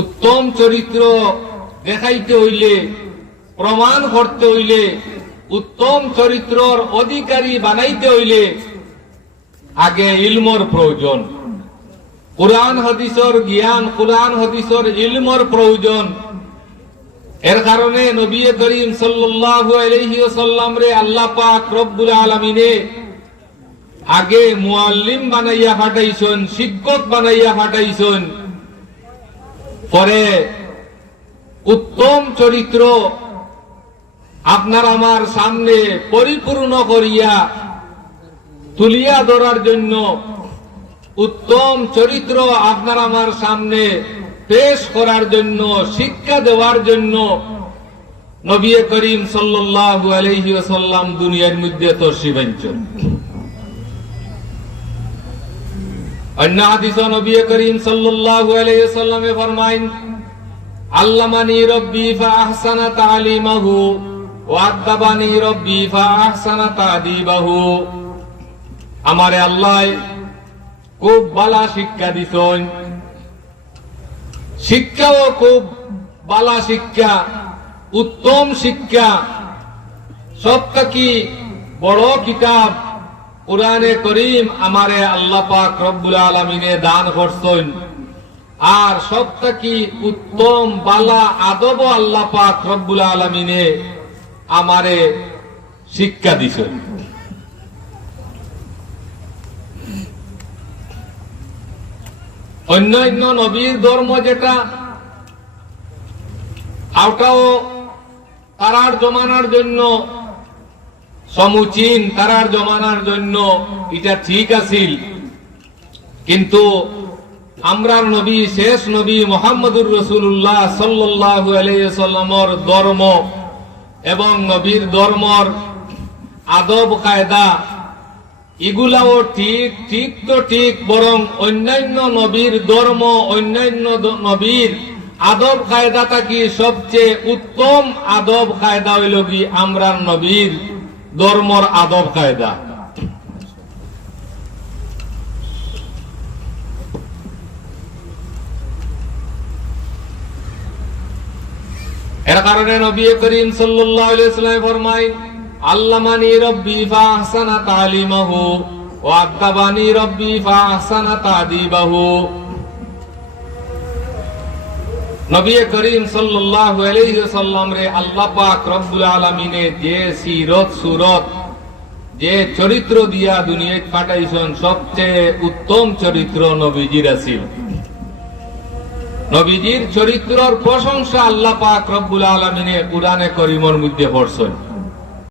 উত্তম চরিত্র দেখাইতে হইলে, প্রমাণ করতে হইলে, উত্তম চরিত্রর অধিকারী বানাইতে হইলে আগে ইলমর প্রয়োজন। কুরআন হাদিসের জ্ঞান, কুরআন হাদিসের ইলমর প্রয়োজন। এর কারণে নবী করিম সাল্লাল্লাহু আলাইহি ওয়াসাল্লাম রে আল্লাহ পাক রব্বুল আলামিনে আগে মুআল্লিম বানাইয়া পাঠাইছেন, শিক্ষক বানাইয়া পাঠাইছেন। পরে উত্তম চরিত্র আপনার আমার সামনে পরিপূর্ণ করিয়া তুলিয়া ধরার জন্য, উত্তম চরিত্র আপনার আমার সামনে পেশ করার জন্য, শিক্ষা দেওয়ার জন্য নবী করিম সাল্লাল্লাহু আলাইহি ওয়াসাল্লাম দুনিয়ার মধ্যে তশরিফ আনছেন। অন্য হাদিসে নবী করিম সাল্লাল্লাহু আলাইহি ওয়াসাল্লামে ফরমায়েন, আল্লামানি রব্বি ফাআহসানা তালিমাহু ওয়া আদাবানি রব্বি ফাআহসানা তাদিবাহু। আমারে আল্লাহ খুব ভালো শিক্ষা দিছেন, শিক্ষাও খুব ভালো শিক্ষা, উত্তম শিক্ষা। সবথেকে বড় কিতাব কুরআনে করিম আমারে আল্লাহ পাক রব্বুল আলামিনে দান করছেন। আর সবথেকে উত্তম বালা আদব আল্লাহ পাক রব্বুল আলামিনে আমারে শিক্ষা দিছেন। অন্যান্য নবীর ধর্ম যেটা, ওটাও তারার জমানার জন্য সমুচীন, তারার জমানার জন্য এটা ঠিক আছিল। কিন্তু আমরার নবী, শেষ নবী মুহাম্মদুর রাসূলুল্লাহ সাল্লাল্লাহু আলাইহি ওয়াসাল্লামের ধর্ম এবং নবীর ধর্মর আদব কায়দা এগুলাও ঠিক, ঠিক তো ঠিক, বরং অন্যান্য নবীর ধর্ম, অন্যান্য নবীর আদব কায়দাটা কি সবচেয়ে উত্তম আদব কায়দা হইল কি আমরার নবীর ধর্মর আদব কায়দা। এর কারণে নবী করিম সাল্লাল্লাহু আলাইহি ওয়াসাল্লাম ফরমায়, আল্লামানি রব্বি ফাআহসানা তালিমাহু ওয়া আদাবানি রব্বি ফাআহসানা তাদিবাহু। নবী করিম সাল্লাল্লাহু আলাইহি ওয়াসাল্লাম রে আল্লাহ পাক রব্বুল আলামিনে যে সিরত সুরত, যে চরিত্র দিয়া দুনিয়ায় পাঠাইছেন, সবচেয়ে উত্তম চরিত্র নবীজির আছিল। নবীজির চরিত্রের প্রশংসা আল্লাহ পাক রব্বুল আলামিনে কুরআনে করিমের মধ্যে করছেন।